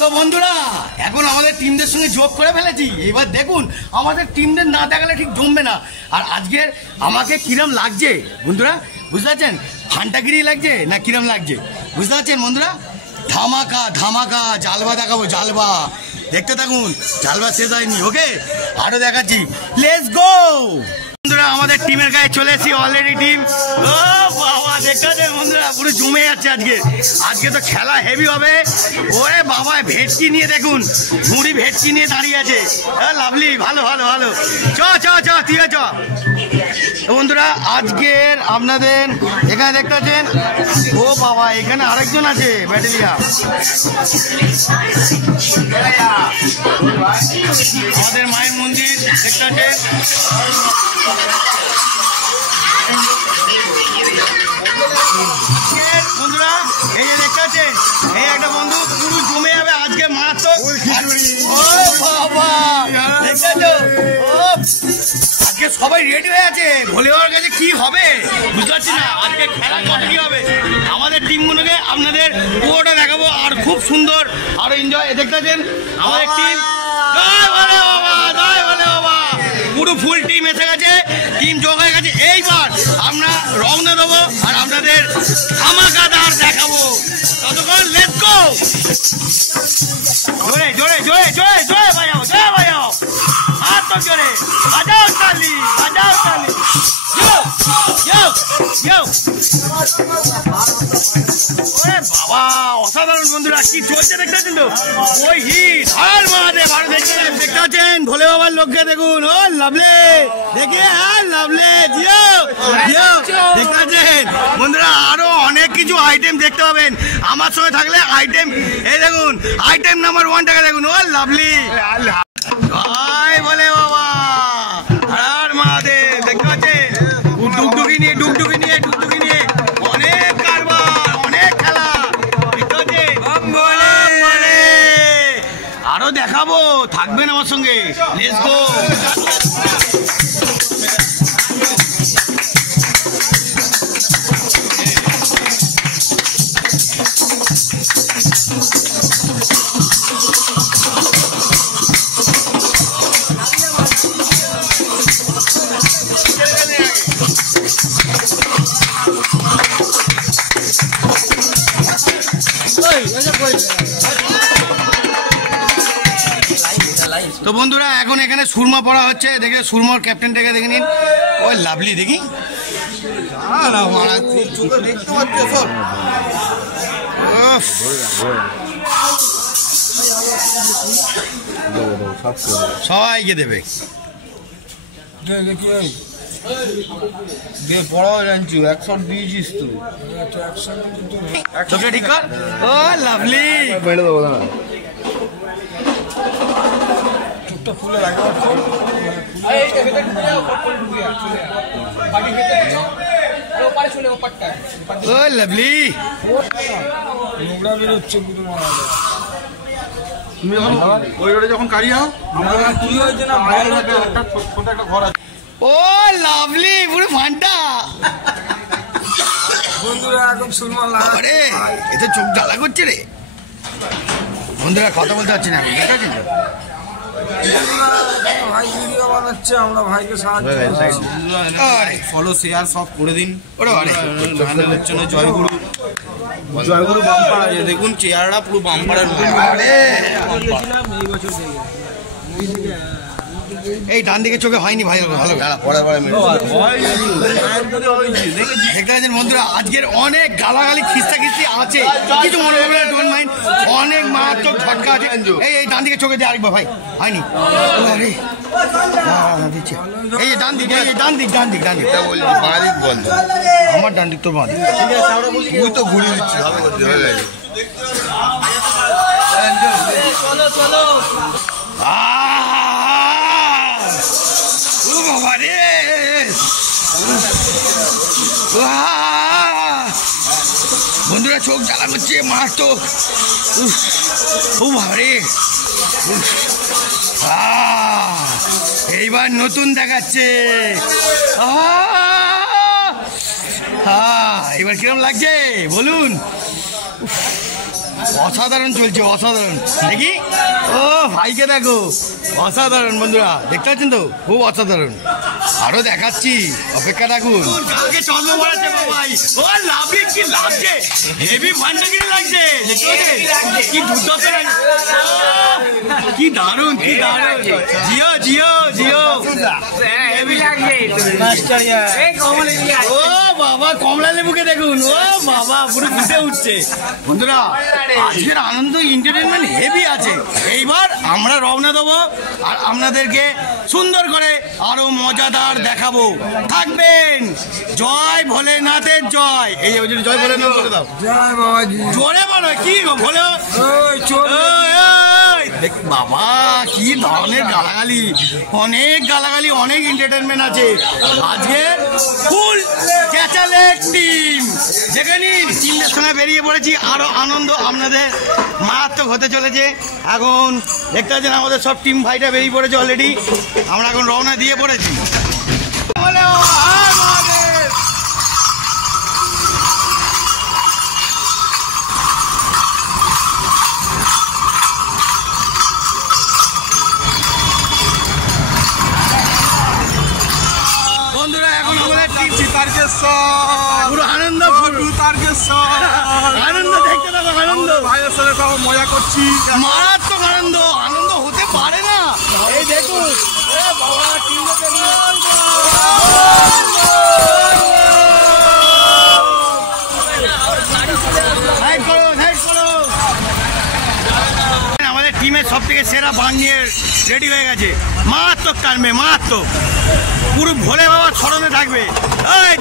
তো বন্ধুরা এখন আমাদের টিমদের সঙ্গে যোগ করে ফেলেছি। এবার দেখুন আমাদের টিমদের না দেখালে ঠিক জমবে না। আর আজকের আমাকে কিরম লাগছে বন্ধুরা বুঝতে পারছেন? ফান্টাগিরি লাগছে না কিরম লাগছে বুঝতে পারছেন বন্ধুরা? ধামাকা ধামাকা জালবা দেখাবো, জালবা দেখতে থাকুন। জালবা শেষ হয়নি, ওকে আরো দেখাচ্ছি, লেটস গো। বন্ধুরা আমাদের টিমের গায়ে চলে এসেছি, অলরেডি টিম। ও বাবা দেখতে বন্ধুরা পুরো জমে যাচ্ছে আজকে তো খেলা হেভি হবে। ওরে বাবা ভেটকি নিয়ে দেখুন, মুড়ি ভেটকি নিয়ে দাঁড়িয়ে আছে। লাভলি, ভালো ভালো ভালো, চ চ চ ঠিক আছে। বন্ধুরা আজকের আপনাদের এখানে দেখতে পাচ্ছেন, ও বাবা এখানে আরেকজন আছে ব্যাটালিয়া। আমাদের মায়ের মন্দির দেখতে পাচ্ছেন। বন্ধুরা এই যে দেখতে পাচ্ছেন, এই একটা বন্ধু পুরো জমে যাবে আজকে মারাত্মক। ও বাবা দেখতে আজকে সবাই রেডি হয়ে আছে, ভোলে বাবার কাছে কি হবে বুঝতে পারছি না। আজকে খেলা কত কি হবে আমাদের টিমগুলোকে আপনাদের পুরোটা দেখাবো, আর খুব সুন্দর আরো এনজয়। দেখতে পাচ্ছেন আমাদের টিম, জয় বলে বাবা, জয় বলে বাবা, পুরো ফুল টিম এসে গেছে, টিম যোগ হয়ে গেছে। এইবার আমরা রওনা দেবো আর আপনাদের ধামাকাদার দেখাবো। ততক্ষণ লেটস গো। জোরে জোরে জোরে জোরে জোরে বাজাও, জোরে বাজাও, হাত তো জোরে বাজাও, তালি বাজাও, তালি। বাবা অসাধারণ বন্ধুরা, কি চলছে দেখতে তো ওই হিট আর মহাদেব আরো দেখতে পাচ্ছেন ভোলে বাবার লোককে দেখুন। ও লাভলে দেখে, হ্যাঁ লাভলে জিও জিও দেখতে পাচ্ছেন বন্ধুরা। আরো অনেক কিছু আইটেম দেখতে পাবেন আমার সঙ্গে থাকলে। আইটেম এই দেখুন, আইটেম নাম্বার 1টাকে দেখুন। ও লাভলি বলে বাবা আর মহাদেব দেখতে পাচ্ছেন, ডুগডুগি নিয়ে ডুগডুগি নিয়ে ডুগডুগি নিয়ে অনেক কারবার, অনেক খেলা আরো দেখাবো, থাকবেন আমার সঙ্গে। Let's go. তো বন্ধুরা এখন এখানে সুরমা পড়া হচ্ছে, দেখে সুরমার ক্যাপ্টেনটাকে দেখে নিন। ওই লাভলি দেখি, সবাইকে দেবে ঠিক কর। ও লাভলি ফুলে লাগে লাভলি নোংরা বেরোচ্ছে পুরো। তুমি ওই রোডে যখন কাজে যাও, কি হয়েছে না বাইরে একটা ছোট একটা ঘর আছে। ও লাভলি পুরো ফান্টা বন্ধুরা এখন সুরমান লাগে, এতে চোখ জ্বালা করছে রে বন্ধুরা, কথা বলতে পারছি না। ঠিক আছে ভাই ভিডিও বানাচ্ছে, আমরা ভাইকে সাহায্য ফলো শেয়ার সব করে দিন। জয়গুরু জয়গুরু বাম্পার দেখুন, চেয়ারটা পুরো বাম্পারের। এই ডান দিকে চোখে হয়নি ভাই, ভালো দেখতে পাচ্ছেন বন্ধুরা। আজকের অনেক গালাগালি খিস্তা খিস্তি আছে, কিছু মনে করবেন না, ডোন্ট মাইন্ড। অনেক মারাত্মক ঝটকা আছে। এই ডান দিকে চোখে দিয়ে আরেকবার ভাই হয়নি। এই ডান দিক, এই ডান দিক, ডান দিক, ডান দিক বন্ধ। আমার ডান দিক তো বাঁ দিক, তুই তো ঘুরিয়ে দিচ্ছি। বন্ধুরা চোখ জ্বালা করছে মারাত্মক। ও বাবারে, এইবার নতুন দেখাচ্ছে। এবার কিরম লাগছে বলুন? অসাধারণ চলছে, অসাধারণ। দেখি, ও ভাইকে দেখো, অসাধারণ বন্ধুরা, দেখতে পাচ্ছেন তো, খুব অসাধারণ। আরো দেখাচ্ছি, অপেক্ষা রাখুন। কি দারুন, কি দারুন। জিও জিও জিও, ও বাবা কমলা লেবুকে দেখুন, ও বাবা পুরো ফুটে উঠছে। বন্ধুরা আজকের আনন্দ এন্টারটেনমেন্ট হেভি আছে। এইবার আমরা রওনা দেবো আর আপনাদেরকে সুন্দর করে আরো মজাদার দেখাবো। থাকবেন। জয় ভোলেনাথের জয়। এই জয় ভোলেনাথ বলে দাও। জয় বাবাজি। জোরে বলো, কি ভোলে বাবা, কি ধরনের গালাগালি, অনেক গালাগালি, অনেক এন্টারটেনমেন্ট আছে আজকে। ফুল চেঁচালে টিম, যেখানে টিমের সঙ্গে বেরিয়ে পড়েছি। আরো আনন্দ আপনাদের মারাত্মক হতে চলেছে। এখন দেখতে পাচ্ছেন আমাদের সব টিম ভাইটা বেরিয়ে পড়েছে অলরেডি। আমরা এখন রওনা দিয়ে পড়েছি। বন্ধুরা এখন আমাদের টিম পুরো আনন্দ, আনন্দ দেখতে থাকো, আনন্দ ভাইয়ের সাথে সব মজা করছি, মারাত্মক আনন্দ। আনন্দ হতে পারে না। এই দেখুন আমাদের টিমের সব থেকে সেরা বাঙিয়ে রেডি হয়ে গেছে। মারাত্মক টানবে, মারাত্মক, পুরো ভোলে বাবার স্মরণে থাকবে।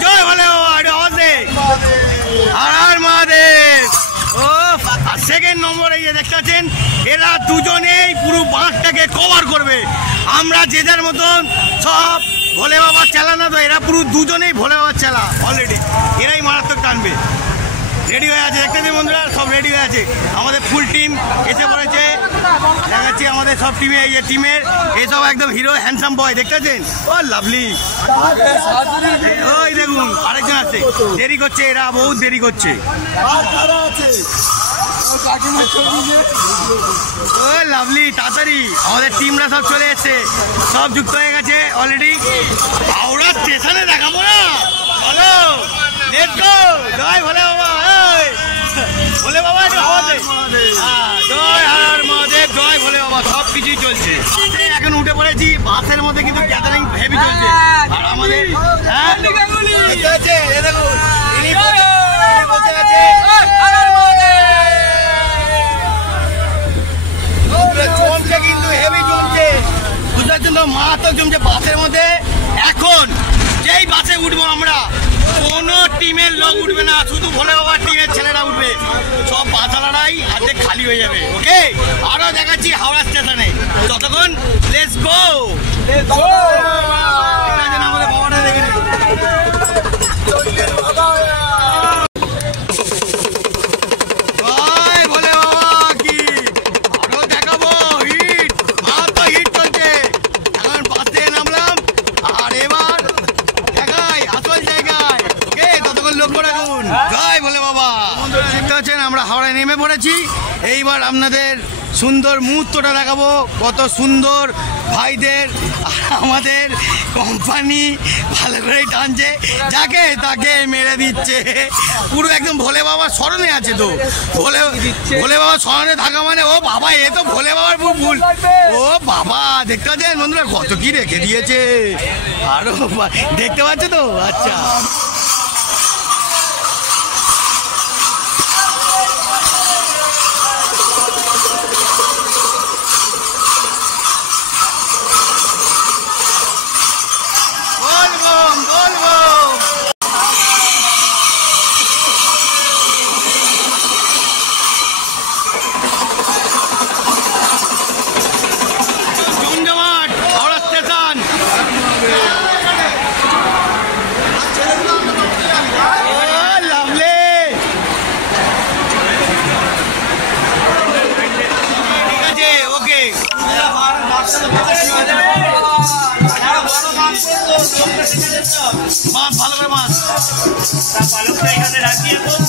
জয় ভোলে বাবা, আওয়াজ দে, হর হর মহাদেব। ও সেকেন্ড নম্বরে গিয়ে দেখতে পাচ্ছেন এরা দুজনেই পুরো বাঁকটাকে কভার করবে। আমরা যে যার মতন সব ভোলে বাবার চালা না, তো এরা পুরো দুজনেই ভোলে বাবার চালা অলরেডি। এরাই মারাত্মক টানবে। রেডি হয়ে আছে, দেখতে বন্ধুরা, সব রেডি হয়ে আছে। আমাদের ফুল টিম এসে পড়েছে। দেখাচ্ছি আমাদের সব টিমে, এই যে টিমের এইসব একদম হিরো হ্যান্ডসাম বয়, দেখতেছেন? ও লাভলি। ওই দেখুন আরেকজন আছে, দেরি করছে, এরা বহুত দেরি করছে। ও লাভলি, তাড়াতাড়ি। আমাদের টিমরা সব চলে এসছে, সব যুক্ত হয়ে গেছে অলরেডি। হাওড়া স্টেশনে দেখাবো না, চলো লেটস গো। জয় ভোলে বাবা, ভোলে বাবা, জয় হর মহাদেব, জয় ভোলে বাবা। সব কিছুই চলছে। এখন উঠে পড়েছি বাসের মধ্যে, কিন্তু গ্যাদারিং হেভি চলছে। আর আমাদের জমছে, কিন্তু হেভি জমছে, বুঝতে পারছেন তো, মারাত্মক জমছে বাসের মধ্যে। এখন যেই বাসে উঠবো আমরা, কোনো টিমের লোক উঠবে না, শুধু ভোলে বাবার টিমের ছেলেরা উঠবে। সব বাসালারাই আজকে খালি হয়ে যাবে। ওকে, আরো দেখাচ্ছি হাওড়া স্টেশনে। ততক্ষণ লেটস গো। আমাদের বাবাটা দেখে ভোলে বাবা, কি আরো দেখাবো হিট, আর তো হিট চলছে। এখন বাসে নামলাম আর এবার দেখাই আসল জায়গায়। ওকে, ততক্ষণ লক্ষ্য রাখুন। জয় ভোলে বাবা। দেখতে পাচ্ছেন আমরা হাওড়ায় নেমে পড়েছি। এইবার আপনাদের সুন্দর মুহূর্তটা দেখাবো, কত সুন্দর ভাইদের আমাদের কোম্পানি ভালো করেই টানছে, যাকে তাকে মেরে দিচ্ছে। পুরো একদম ভোলে বাবার স্মরণে আছে তো, ভোলে বাবার স্মরণে থাকা মানে, ও বাবা, এ তো ভোলে বাবার ভুল। ও বাবা, দেখতে পাচ্ছেন বন্ধুরা কত কি রেখে দিয়েছে। আরো দেখতে পাচ্ছ তো? আচ্ছা, মাছ ভালো করে, মাছ পালকটা এখানে রাখি। এখন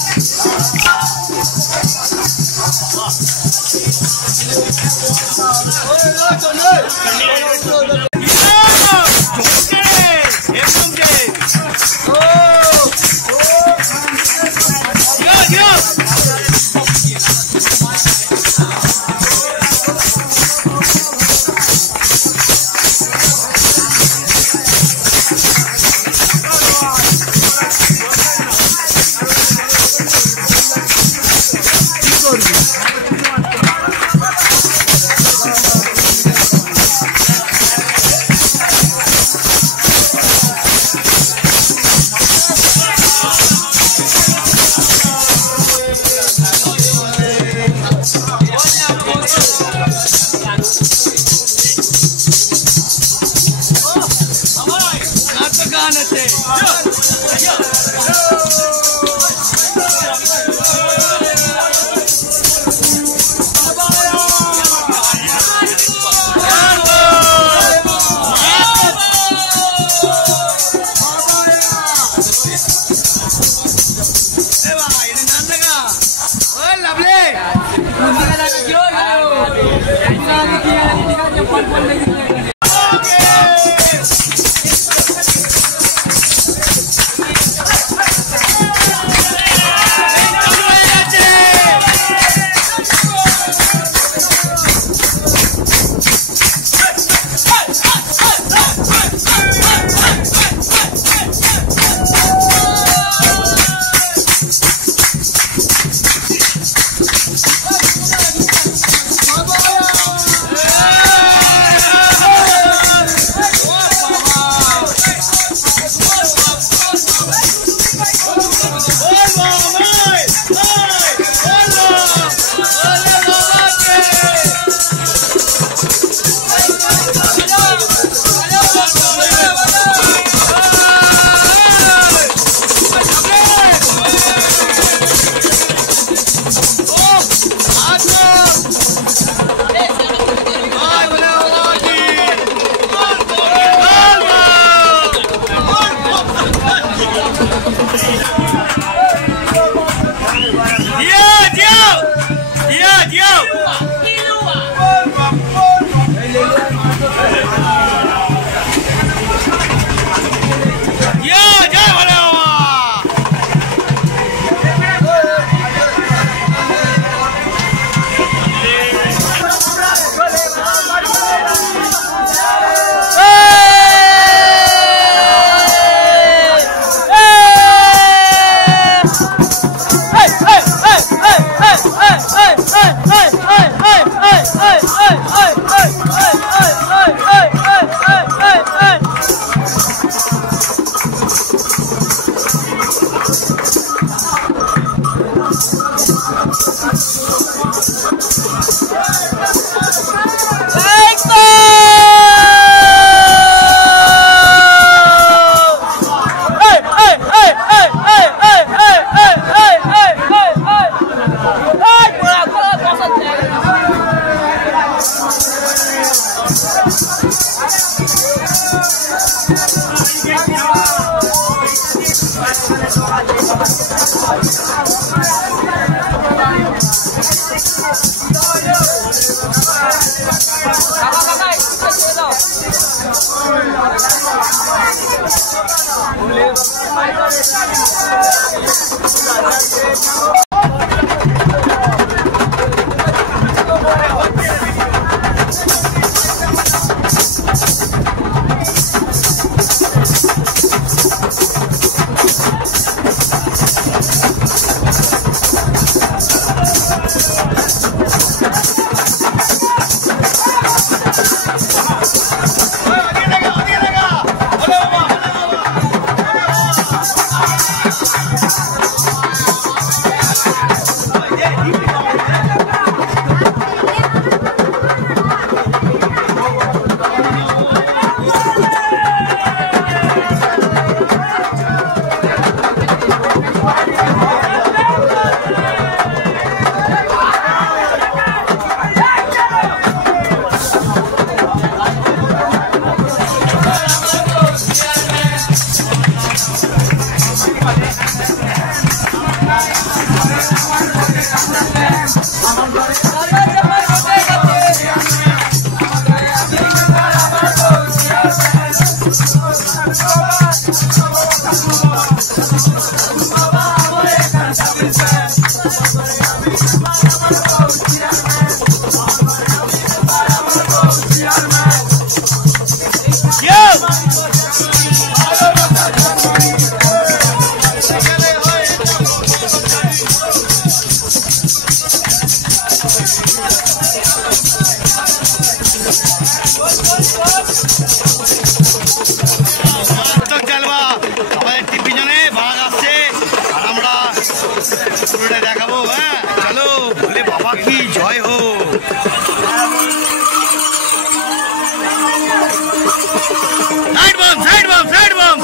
সাইড বাম সাইড বাম সাইড বাম।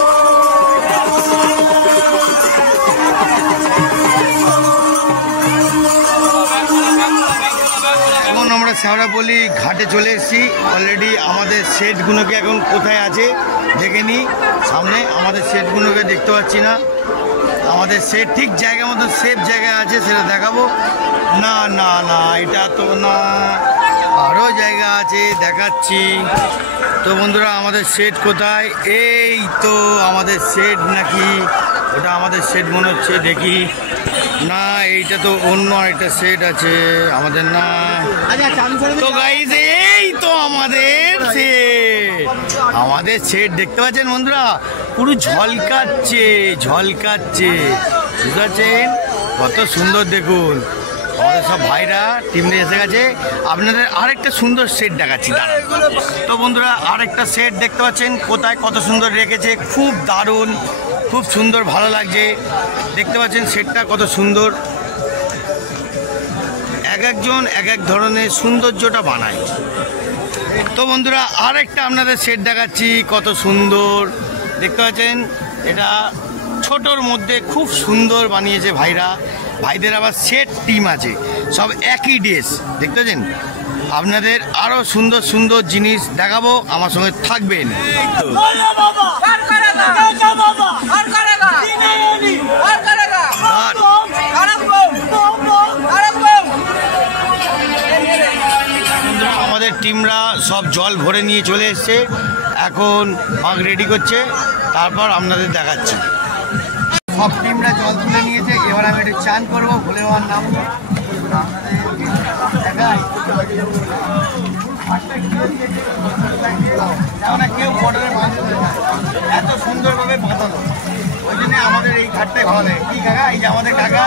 এখন আমরা শেওড়াপল্লী ঘাটে চলে এসেছি। অলরেডি আমাদের সেটগুলোকে এখন কোথায় আছে দেখে নিই। সামনে আমাদের সেটগুলোকে দেখতে পাচ্ছি না। আমাদের সেট ঠিক জায়গা মতো সেফ জায়গায় আছে, সেটা দেখাবো। না না না, এটা তো না, আরও জায়গা আছে, দেখাচ্ছি। তো বন্ধুরা আমাদের সেট কোথায়? এই তো আমাদের সেট নাকি? ওটা আমাদের সেট মনে হচ্ছে, দেখি। না, এইটা তো অন্য একটা সেট আছে আমাদের। না তো গাইস, এই তো আমাদের সেট। আমাদের সেট দেখতে পাচ্ছেন বন্ধুরা, পুরো ঝলকাচ্ছে ঝলকাচ্ছে, বুঝতে পারছেন? কত সুন্দর দেখুন। আমাদের সব ভাইরা টিমে এসে গেছে। আপনাদের আরেকটা সুন্দর সেট দেখাচ্ছি। তো বন্ধুরা আরেকটা সেট দেখতে পাচ্ছেন কোথায়, কত সুন্দর রেখেছে, খুব দারুণ, খুব সুন্দর, ভালো লাগছে। দেখতে পাচ্ছেন সেটটা কত সুন্দর। এক একজন এক এক ধরনের সৌন্দর্যটা বানায়। তো বন্ধুরা আরেকটা আপনাদের সেট দেখাচ্ছি, কত সুন্দর দেখতে পাচ্ছেন। এটা ছোটোর মধ্যে খুব সুন্দর বানিয়েছে ভাইরা। ভাইদের আবার সেট টিম আছে, সব একই ড্রেস। দেখতে পাচ্ছেন? আপনাদের আরও সুন্দর সুন্দর জিনিস দেখাবো, আমার সঙ্গে থাকবেন। আমাদের টিমরা সব জল ভরে নিয়ে চলে এসছে, এখন মাগ রেডি করছে, তারপর আপনাদের দেখাচ্ছি। সব টিমরা জল তুলে নিয়েছে, এবার আমি একটু চান করবো, ভুলে যাওয়ার নাম। কেউ বর্ডারে বাঁধবে না, এত সুন্দরভাবে বাঁধানো, ওই জন্য আমাদের এই ঘাটটাই ভালো লাগে। কি কাকা, এই যে আমাদের কাকা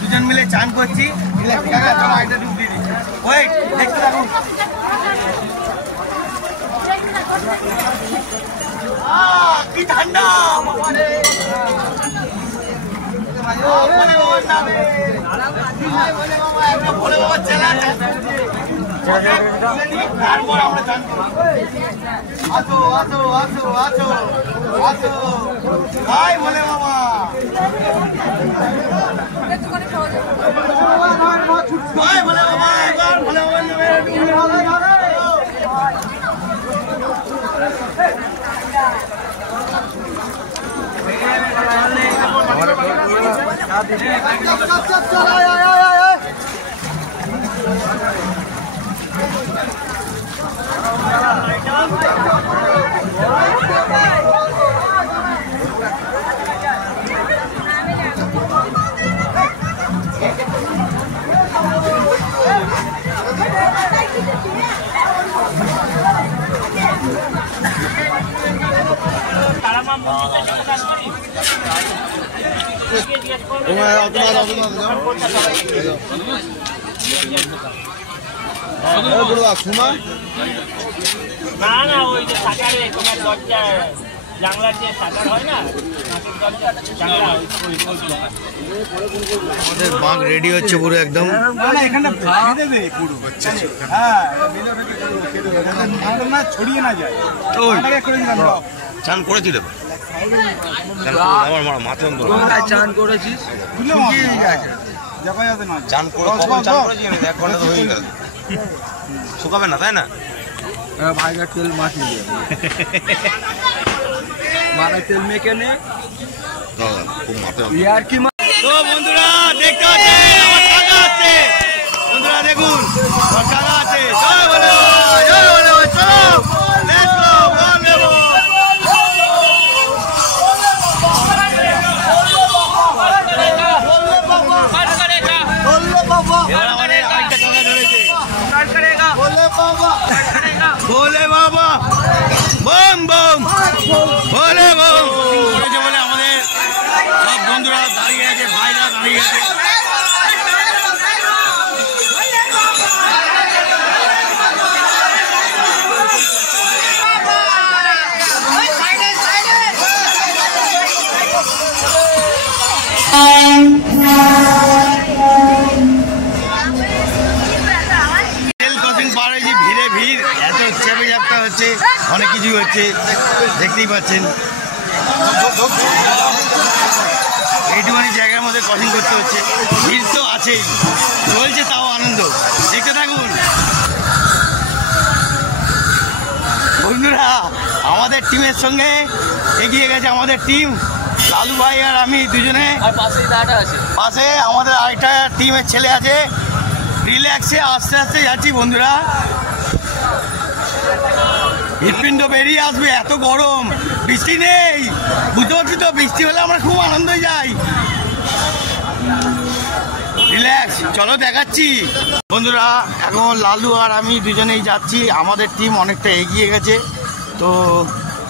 দুজন মিলে চান করছি। কাকা চলো এটা ডুব দিয়ে দিচ্ছি, ওই দেখতে থাকুন। কি ঠান্ডা তারপর আমরা চান করবো। আসো আসো আসো আসো আসো ভাই, বলে বাবা ভাই, বলে বাবা এবার বলে বাবা নেবে। না না, ওই যে সাঁতারে তোমার দরজা জানলার যে সাঁতার হয় না, আমাদের বাঘ রেডি হচ্ছে পুরো একদম। ছড়িয়ে না যায়। চান করেছিল আমার মাথা চান করেছিস? চান করে কখন চান করেছি? 1 ঘন্টা তো হয়ে গেল। শুকাবে না, তাই না? ভাইগা তেল মাখিয়ে দিয়ে মাথায় তেল মেখে নে। খুব মাথা ইয়ার কি তো বন্ধুরা দেখতে পাচ্ছেন আমার কাকা আছে, বন্ধুরা দেখুন আমার কাকা আছে। জয় বলে বাবা, জয় বলে বাবা, চলো লেটস গো, বলে বাবা। এবার আমাদের আরেকটা কাকা ধরেছে, বলে বাবা বম বম, বলে বম করেছে বলে আমাদের সব বন্ধুরা দাঁড়িয়ে আছে, ভাইরা দাঁড়িয়ে আছে। হচ্ছে, অনেক কিছুই হচ্ছে, দেখতেই পাচ্ছেন। এইটুখানি জায়গার মধ্যে ক্রসিং করতে হচ্ছে, ভিড় তো আছেই, চলছে তাও আনন্দ, দেখতে থাকুন বন্ধুরা। আমাদের টিমের সঙ্গে এগিয়ে গেছে আমাদের টিম, লালু ভাই আর আমি দুজনে, আর পাশেই দাঁড়া আছে, পাশে আমাদের আরেকটা টিমের ছেলে আছে। রিল্যাক্সে আস্তে আস্তে যাচ্ছি বন্ধুরা, হৃৎপিণ্ড বেরিয়ে আসবে, এত গরম, বৃষ্টি নেই, বুঝতে পারছি তো, বৃষ্টি হলে আমরা খুব আনন্দে যাই। রিল্যাক্স, চলো দেখাচ্ছি বন্ধুরা। এখন লালু আর আমি দুজনেই যাচ্ছি, আমাদের টিম অনেকটা এগিয়ে গেছে, তো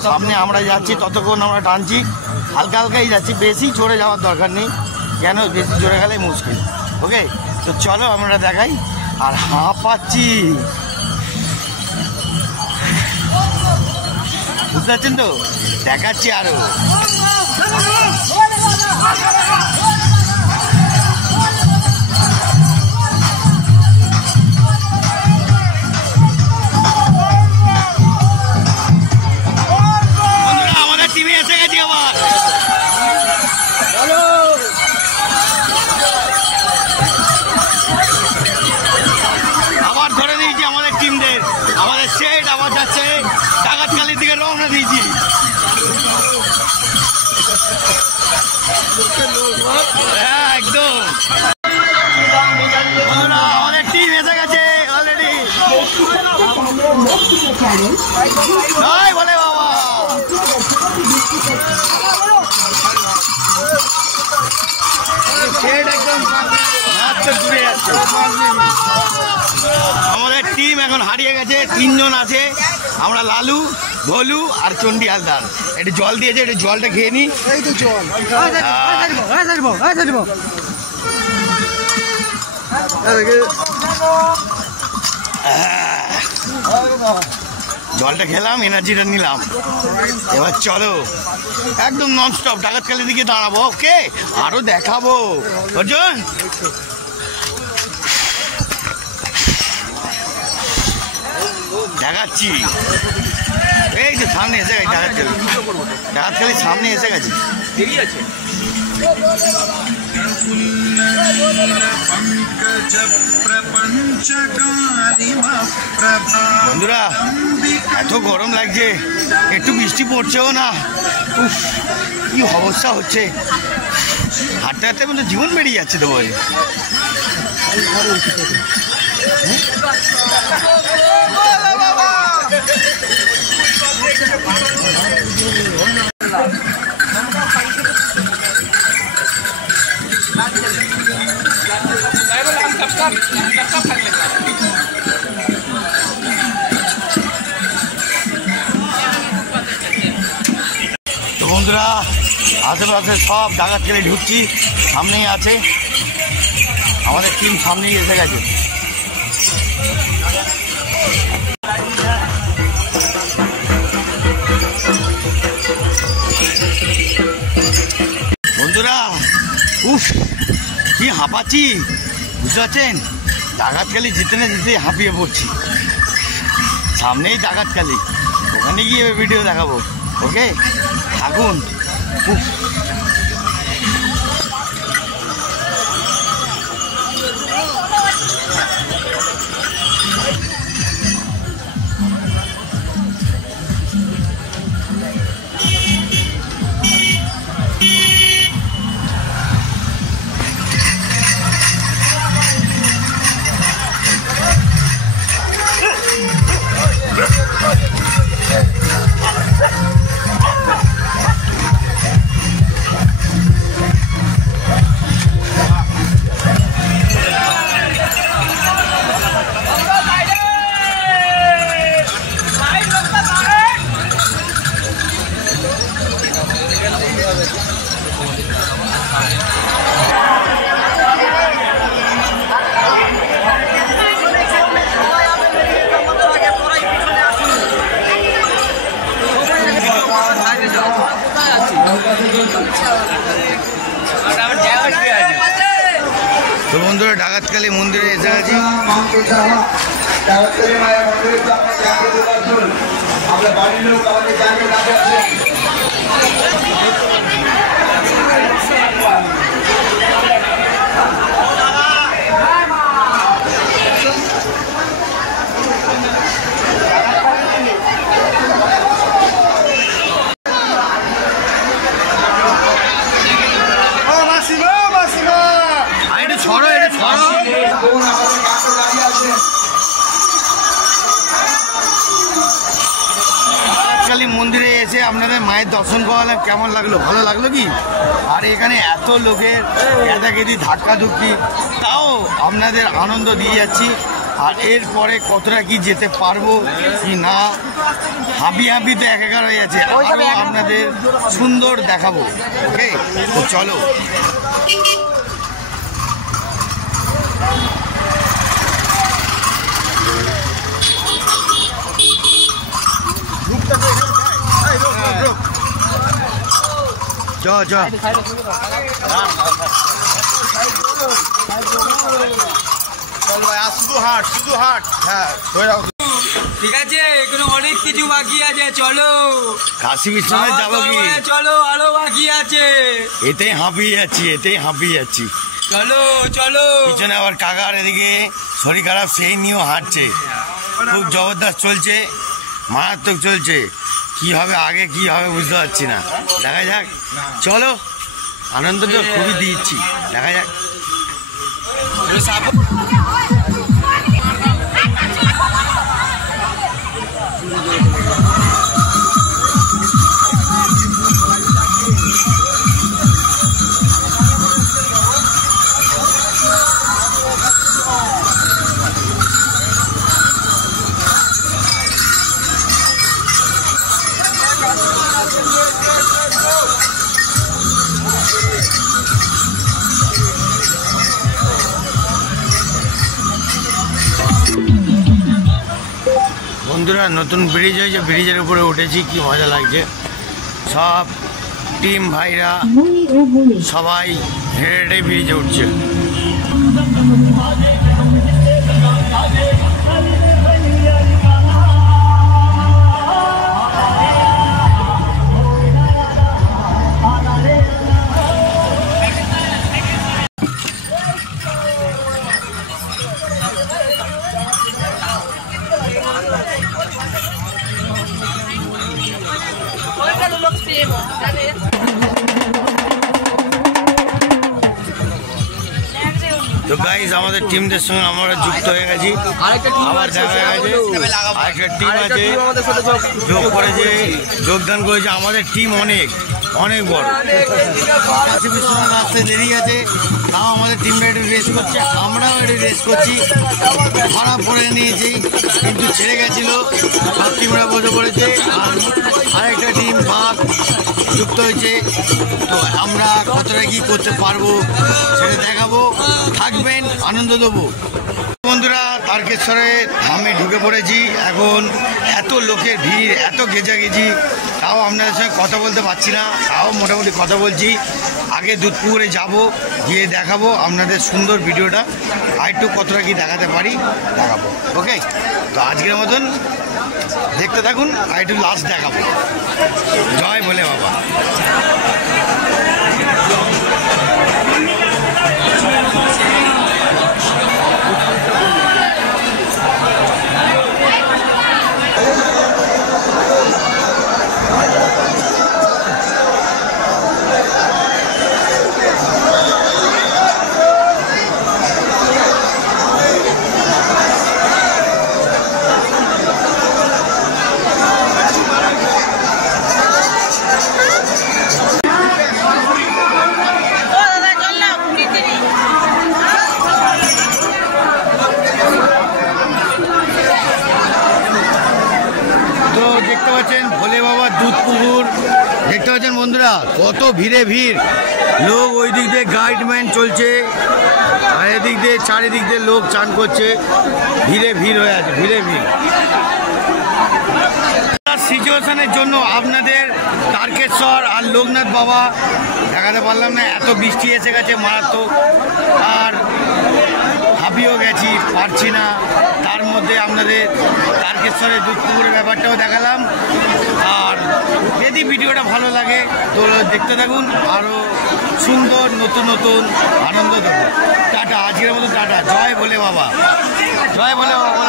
সামনে আমরা যাচ্ছি, ততক্ষণ আমরা টানছি, হালকা হালকাই যাচ্ছি, বেশি জোরে যাওয়ার দরকার নেই, কেন বেশি জোরে গেলে মুশকিল। ওকে, তো চলো আমরা দেখাই। আর হাঁপাচ্ছি, বুঝতে পারছেন তো, দেখাচ্ছি আরো। বন্ধুরা আমাদের টিমে এসে গেছি আবার, আবার ধরে দিয়েছি আমাদের টিমদের, আমাদের সেট আবার যাচ্ছে ডাকাতখালির দিকে রওনা দিয়েছি। হ্যাঁ একদম বন্ধুরা, আমাদের টিম এসে গেছে অলরেডি, বলে বাবা একদম ঘুরে যাচ্ছে। আমাদের টিম এখন হারিয়ে গেছে, 3 জন আছে, আমরা লালু, ভোলু আর চন্ডী হালদার। একটু জল দিয়েছে, একটু জলটা খেয়ে নি। জলটা খেলাম, এনার্জিটা নিলাম, এবার চলো একদম ননস্টপ ডাকাতখালির দিকে দাঁড়াবো। ওকে, আরো দেখাবো অর্জুন। দেখাচ্ছি, এই তো সামনে এসে গেছে ডাকাতখালি, ডাকাতখালির সামনে এসে গেছে, দেরি আছে। বন্ধুরা এত গরম লাগছে, একটু বৃষ্টি পড়ছেও না, উফ কি অবস্থা হচ্ছে, হাঁটতে হাঁটতে মধ্যে জীবন বেরিয়ে যাচ্ছে তো বলে। তো বন্ধুরা আশেপাশে সব ডাকাতখালি ঢুকছি, সামনেই আছে আমাদের টিম, সামনেই এসে গেছে। বন্ধুরা উফ কি হাঁপাচ্ছি, বুঝতে পারছেন, ডাকাতখালি জিতে না জিতে হাঁপিয়ে পড়ছি। সামনেই ডাকাতখালি, ওখানে গিয়ে ভিডিও দেখাবো। ওকে থাকুন। উফ তো বন্ধুরা ডাকাতখালি মন্দিরে এসে গেছি। মন্দিরে এসে আপনাদের মায়ের দর্শন করালাম, কেমন লাগলো? ভালো লাগলো কি? আর এখানে এত লোকের গেদাগেদি ধাক্কা ধুক্কি, তাও আপনাদের আনন্দ দিয়ে যাচ্ছি। আর এরপরে কতটা কি যেতে পারবো কি না, হাবি হাবি তো একাকার হয়ে যাচ্ছে, আরও আপনাদের সুন্দর দেখাবো। ওকে, তো চলো। চ চ শুধু হাট, শুধু হাট। হ্যাঁ, ঠিক আছে, এখানে অনেক কিছু বাকি আছে, চলো কাশী বিশ্বনাথ যাবো কি? চলো, আরো বাকি আছে। এতেই হাঁপিয়ে যাচ্ছি, এতেই হাঁপিয়ে যাচ্ছি। চলো চলো। পিছনে আবার কাকার এদিকে শরীর খারাপ, সেই নিয়েও হাঁটছে। খুব জবরদস্ত চলছে, মারাত্মক চলছে। কি হবে আগে, কি হবে বুঝতে পারছি না। দেখা যাক, চলো। আনন্দ তো খুবই দিচ্ছি, দেখা যাক। বন্ধুরা, নতুন ব্রিজ হয়েছে, ব্রিজের উপরে উঠেছি, কি মজা লাগছে। সব টিম ভাইরা সবাই হেঁটে হেঁটে ব্রিজে উঠছে। তো গাইজ, আমাদের টিমদের সঙ্গে আমরা যুক্ত হয়ে গেছি। আবার দেখা গেছে আরেকটা টিম আছে যোগ করেছে, যোগদান করেছে। আমাদের টিম অনেক অনেক বড়। কাশী বিশ্বনাথ রাস্তায় দেরি আছে, তাও আমাদের টিমটা একটু রেস করছে, আমরাও একটু রেস করছি। খারাপ পড়ে নিয়েছি, কিন্তু ছেড়ে গেছিল, সব টিমরা বসে পড়েছে। আর আরেকটা টিম বাঘ যুক্ত হয়েছে। তো আমরা কতটা কি করতে পারবো সেটা দেখাবো, থাকবেন, আনন্দ দেবো। বন্ধুরা, তারকেশ্বরে ধামে ঢুকে পড়েছি। এখন এত লোকের ভিড়, এত গেজাগেজি, তাও আপনাদের সঙ্গে কথা বলতে পারছি না, তাও মোটামুটি কথা বলছি। আগে দুধপুকুরে যাব, গিয়ে দেখাবো আপনাদের সুন্দর ভিডিওটা, আর একটু কতটা কি দেখাতে পারি দেখাবো। ওকে, তো আজকের মতন দেখতে থাকুন, আর একটু লাস্ট দেখাবো। জয় বলে বাবা। ভোলে বাবা দুধপুকুর দেখতে পাচ্ছেন বন্ধুরা, কত ভিড়ে ভিড় লোক। ওই দিক দিয়ে গাইডম্যান চলছে, আর এদিক দিয়ে চারিদিক দিয়ে লোক চান করছে, ভিড়ে ভিড় হয়ে আছে, ভিড়ে ভিড়। সিচুয়েশনের জন্য আপনাদের তারকেশ্বর আর লোকনাথ বাবা দেখাতে পারলাম না, এত বৃষ্টি এসে গেছে মারাত্মক। আর হাঁপিয়েও গেছি, পারছি না। তার মধ্যে মধ্যে আপনাদের তারকেশ্বরের দুধ পুকুরের ব্যাপারটাও দেখালাম। আর যদি ভিডিওটা ভালো লাগে তো দেখতে থাকুন, আরও সুন্দর নতুন নতুন আনন্দ দেবো। টাটা, আজকের মতো টাটা। জয় ভোলে বাবা, জয় ভোলে বাবা।